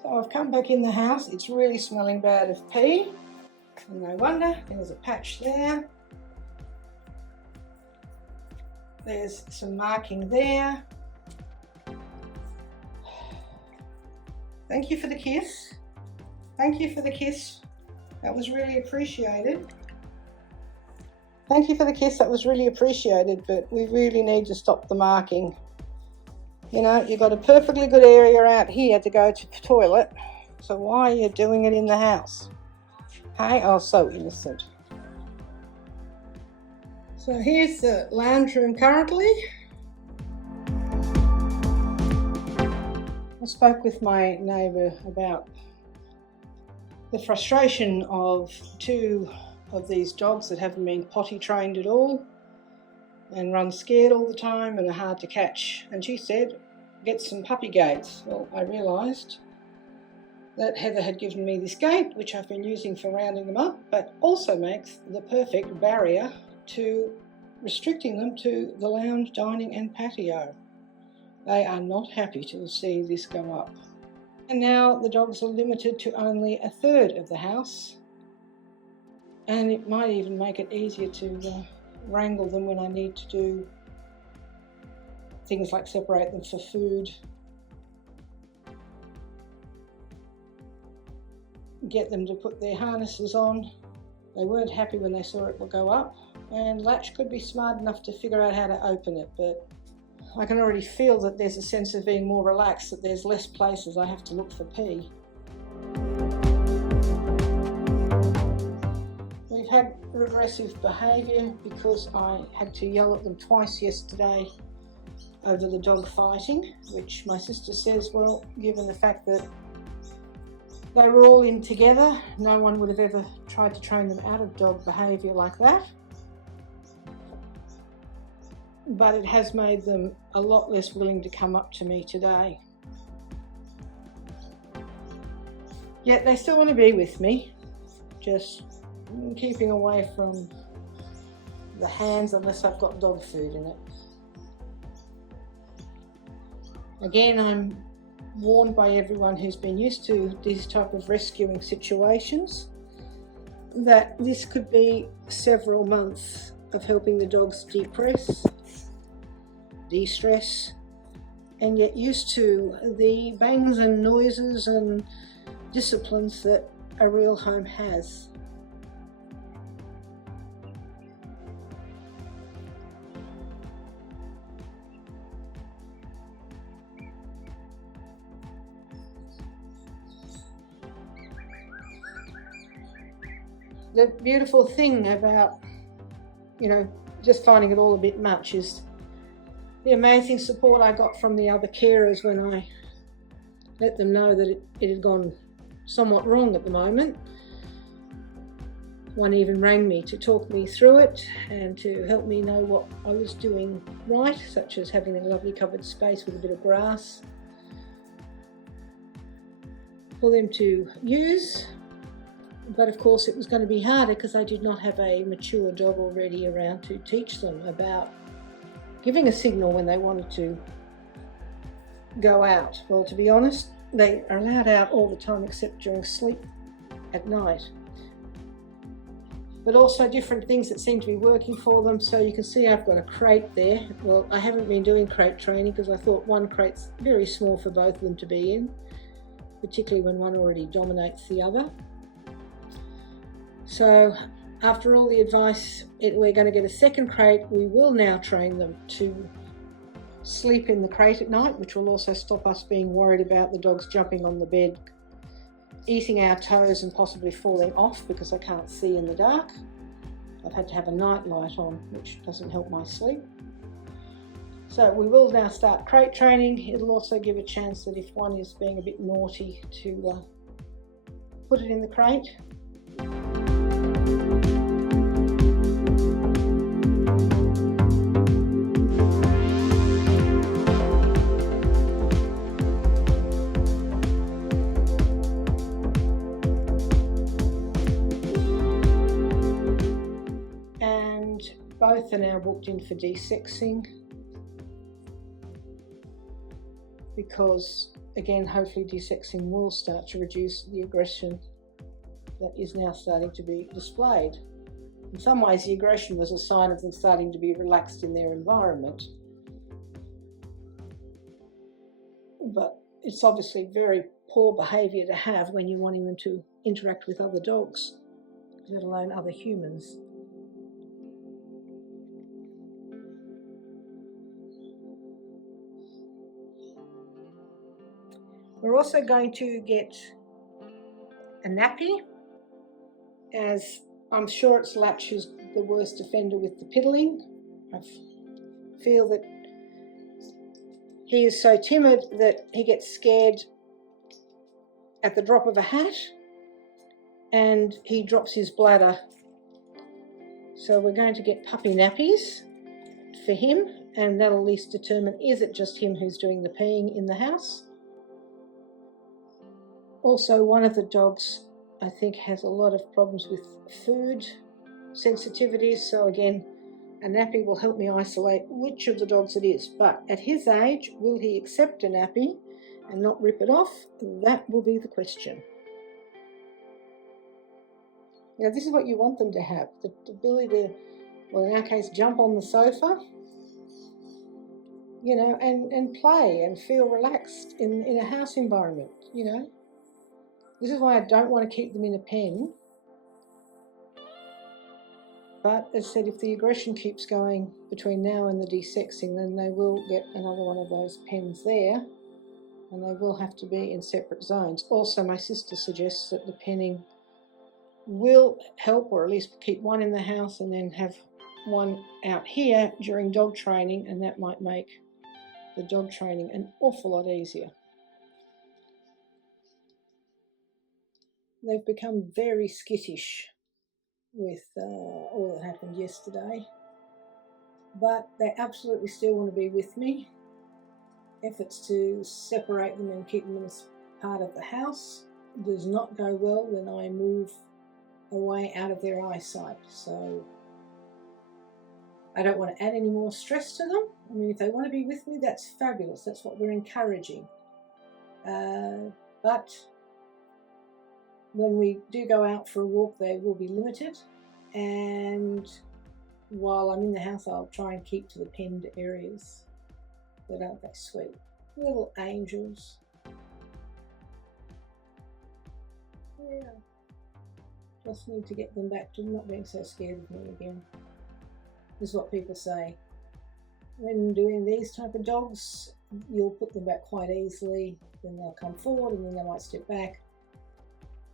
So I've come back in the house. It's really smelling bad of pee. And no wonder, there's a patch there. There's some marking there. Thank you for the kiss. Thank you for the kiss. That was really appreciated. Thank you for the kiss. That was really appreciated, but we really need to stop the marking. You know, you've got a perfectly good area out here to go to the toilet, so why are you doing it in the house? Hey, oh, so innocent. So here's the lounge room currently. I spoke with my neighbour about the frustration of two of these dogs that haven't been potty trained at all and run scared all the time and are hard to catch. And she said, get some puppy gates. Well, I realised that Heather had given me this gate, which I've been using for rounding them up, but also makes the perfect barrier to restricting them to the lounge, dining and patio. They are not happy to see this go up. And now the dogs are limited to only a third of the house, and it might even make it easier to wrangle them when I need to do things like separate them for food, get them to put their harnesses on. They weren't happy when they saw it will go up, and Latch could be smart enough to figure out how to open it, but I can already feel that there's a sense of being more relaxed, that there's less places I have to look for pee. We've had regressive behaviour because I had to yell at them twice yesterday over the dog fighting, which my sister says, well, given the fact that they were all in together, no one would have ever tried to train them out of dog behaviour like that. But it has made them a lot less willing to come up to me today. Yet they still want to be with me, just keeping away from the hands unless I've got dog food in it. Again, I'm warned by everyone who's been used to these type of rescuing situations that this could be several months of helping the dogs de-stress, and get used to the bangs and noises and disciplines that a real home has. The beautiful thing about, just finding it all a bit much is the amazing support I got from the other carers when I let them know that it had gone somewhat wrong at the moment. One even rang me to talk me through it and to help me know what I was doing right, such as having a lovely covered space with a bit of grass for them to use. But of course it was going to be harder because I did not have a mature dog already around to teach them about giving a signal when they wanted to go out. Well, to be honest, they are allowed out all the time except during sleep at night. But also different things that seem to be working for them. So you can see I've got a crate there. Well, I haven't been doing crate training because I thought one crate's very small for both of them to be in, particularly when one already dominates the other. So after all the advice, we're going to get a second crate. We will now train them to sleep in the crate at night, which will also stop us being worried about the dogs jumping on the bed, eating our toes and possibly falling off because I can't see in the dark. I've had to have a night light on, which doesn't help my sleep. So we will now start crate training. It'll also give a chance that if one is being a bit naughty to put it in the crate. Both are now booked in for desexing because again, hopefully desexing will start to reduce the aggression that is now starting to be displayed. In some ways, the aggression was a sign of them starting to be relaxed in their environment. But it's obviously very poor behaviour to have when you're wanting them to interact with other dogs, let alone other humans. We're also going to get a nappy, as I'm sure it's Latch who's the worst offender with the piddling. I feel that he is so timid that he gets scared at the drop of a hat and he drops his bladder. So we're going to get puppy nappies for him, and that'll at least determine, is it just him who's doing the peeing in the house? Also, one of the dogs, I think, has a lot of problems with food sensitivities, so again, a nappy will help me isolate which of the dogs it is. But at his age, will he accept a nappy and not rip it off? That will be the question. Now, this is what you want them to have, the ability to, well, in our case, jump on the sofa, you know, and play and feel relaxed in a house environment, you know. This is why I don't want to keep them in a pen. But as I said, if the aggression keeps going between now and the desexing, then they will get another one of those pens there, and they will have to be in separate zones. Also, my sister suggests that the penning will help, or at least keep one in the house and then have one out here during dog training, and that might make the dog training an awful lot easier. They've become very skittish with all that happened yesterday, but they absolutely still want to be with me. Efforts to separate them and keep them as part of the house does not go well when I move away out of their eyesight, so I don't want to add any more stress to them. I mean, if they want to be with me, that's fabulous, that's what we're encouraging, but when we do go out for a walk, they will be limited, and while I'm in the house, I'll try and keep to the penned areas. But aren't they sweet? Little angels. Yeah. Just need to get them back to not being so scared of me again. This is what people say. When doing these type of dogs, you'll put them back quite easily, then they'll come forward and then they might step back.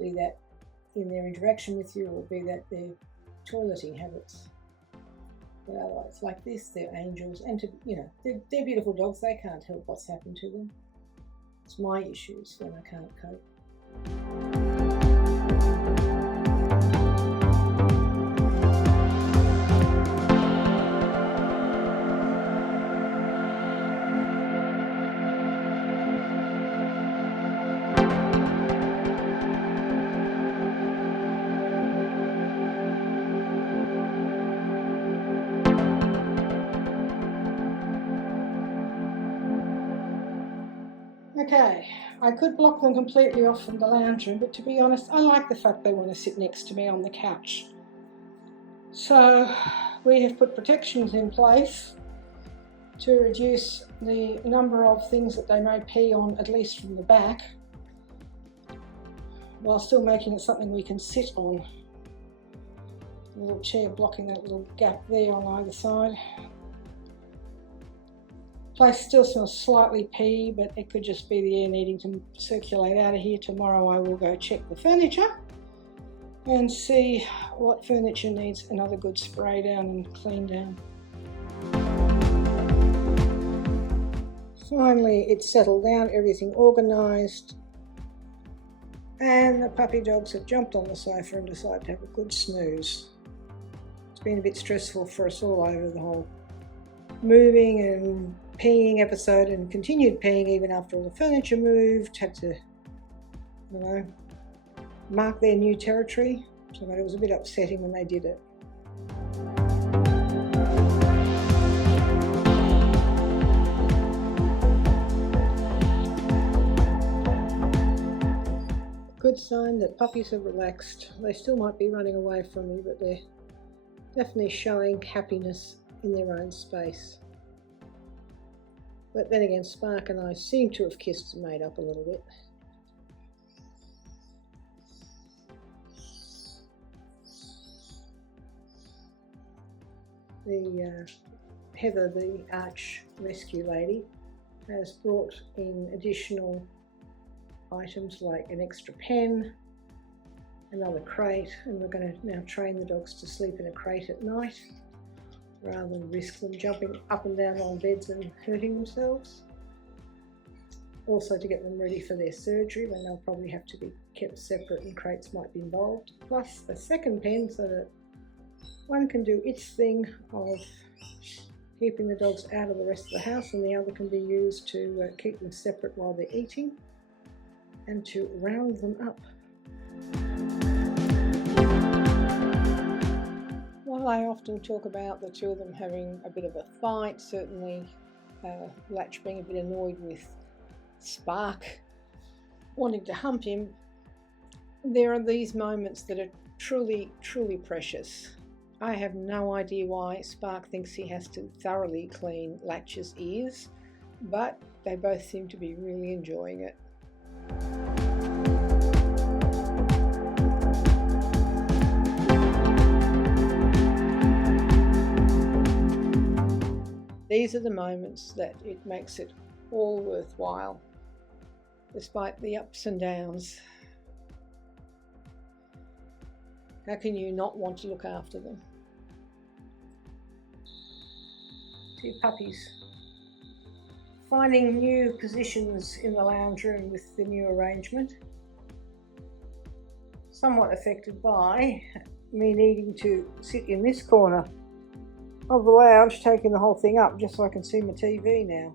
Be that in their interaction with you, or be that their toileting habits. But otherwise, like this, they're angels, and they're beautiful dogs. They can't help what's happened to them. It's my issues when I can't cope. Okay, I could block them completely off from the lounge room, but to be honest, I like the fact they want to sit next to me on the couch. So we have put protections in place to reduce the number of things that they may pee on, at least from the back, while still making it something we can sit on. A little chair blocking that little gap there on either side. Place still smells slightly pee, but it could just be the air needing to circulate out of here. Tomorrow I will go check the furniture and see what furniture needs another good spray down and clean down. Finally, it's settled down, everything organised, and the puppy dogs have jumped on the sofa and decided to have a good snooze. It's been a bit stressful for us all over the whole moving and peeing episode, and continued peeing even after all the furniture moved. Had to, mark their new territory, so it was a bit upsetting when they did it. Good sign that puppies are relaxed. They still might be running away from me, but they're definitely showing happiness in their own space. But then again, Spark and I seem to have kissed and made up a little bit. Heather, the arch rescue lady, has brought in additional items like an extra pen, another crate, and we're going to now train the dogs to sleep in a crate at night rather than risk them jumping up and down on beds and hurting themselves. Also to get them ready for their surgery when they'll probably have to be kept separate and crates might be involved, plus a second pen so that one can do its thing of keeping the dogs out of the rest of the house, and the other can be used to keep them separate while they're eating and to round them up. While I often talk about the two of them having a bit of a fight, certainly Latch being a bit annoyed with Spark wanting to hump him, there are these moments that are truly, truly precious. I have no idea why Spark thinks he has to thoroughly clean Latch's ears, but they both seem to be really enjoying it. These are the moments that it makes it all worthwhile, despite the ups and downs. How can you not want to look after them? Two puppies finding new positions in the lounge room with the new arrangement. Somewhat affected by me needing to sit in this corner of the lounge, taking the whole thing up just so I can see my TV now.